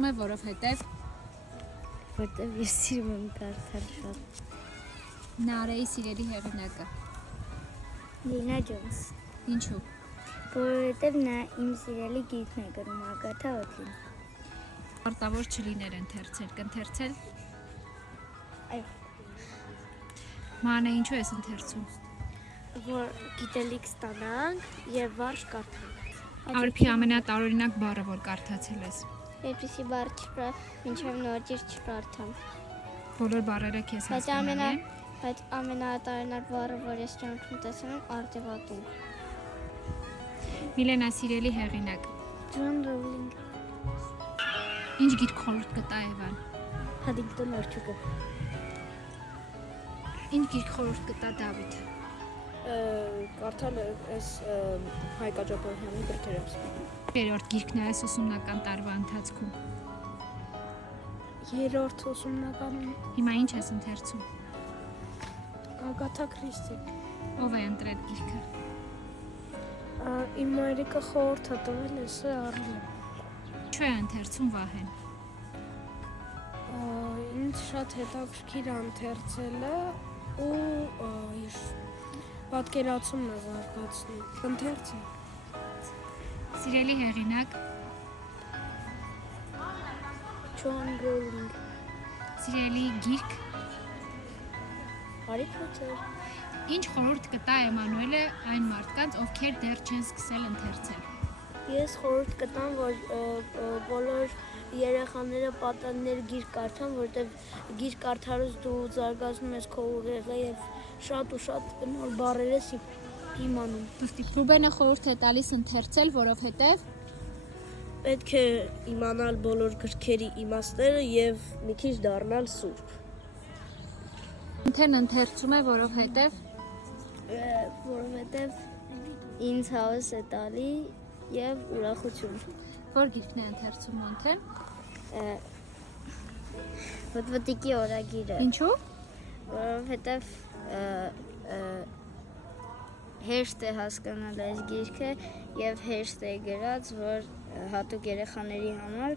ընթերցում է, որովհետև ես սիրում եմ կարդալ շատ։ Նարեի սիրելի հեղինակը։ Լինա Ջոնս։ Ինչու։ Որովհետև նա իմ սիրելի գիրքն է գրում Ագաթա Օթլին։ Արտավոր չլիներ ընթերցել, կընթերցել։ Այո։ Մանե, ինչու ես ընթերցում։ Որ գիտելիք ստանանք եւ վարժ կարդանք։ Արփի ամենատարօրինակ բառը, որ կարդացել ես։ Այդպիսի բառ չկա, մինչև նորից չկարդամ։ Բոլոր բառերը քեզ հասկանալի են։ Բայց ամենատարօրինակ բառը, որ ես ճանաչում տեսել եմ, արդևատուն։ Միլենա, սիրելի հեղինակ։ Ջոն Ռոուլինգ։ Ինչ գիրք խորհուրդ կտա Էվան։ Հադինգտոն Արջուկը։ Ինչ գիրք խորհուրդ կտա Դավիթ։ Կարդալ այս Հայկ Աջափարյանի գրքերը։ Երրորդ գիրքն է այս ուսումնական տարվա ընթացքում։ Երրորդ ուսումնականում Հիմա ինչ ես ընթերցում։ Ագաթա Քրիստի։ Ով է ընտրել գիրքը։ Իմ մայրիկը խորհուրդ է տվել, ես առել եմ։ Ինչու է ընթերցում Վահեն։ Ինձ շատ հետաքրքիր է ընթերցելը ու պատկերացումն է զարգացնում։ Ընթերցի։ Սիրելի հեղինակ։ Ջոն Ռոուլինգ։ Սիրելի գիրք։ Հարի Փոթեր։ Ինչ խորհուրդ կտա Էմանուելը այն մարդկանց, ովքեր դեռ չեն սկսել ընթերցել։ Ես խորհուրդ կտամ, որ բոլոր երեխաները պատաններ գիրք կարդան, որտեղ գիրք կարդալուց դու զարգացնում ես քո ուղեղը եւ շատ ու շատ նոր բառեր ես իմանում։ Ռուբենը խորհուրդ է տալիս ընթերցել, որովհետև Պետք է իմանալ բոլոր գրքերի իմաստները եւ մի քիչ դառնալ սուրբ։ Ինքն ընթերցում է, Որովհետև ինձ հավես է տալի եւ ուրախություն։ որ գիրքն է ընթերցում Մոնթեն։ Ոդվոտիկի օրագիրը։ Ինչու։ Որովհետև հեշտ է հասկանալ այս գիրքը եւ հեշտ է գրած, որ հատուկ երեխաների համար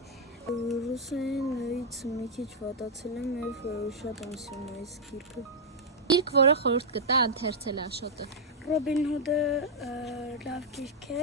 ռուսերենից մի քիչ վատացել եմ եւ շատ եմ սիրում այս գիրքը։ Գիրք, որը խորհուրդ կտա ընթերցել Աշոտը։ Ռոբին Հուդը լավ գիրք է,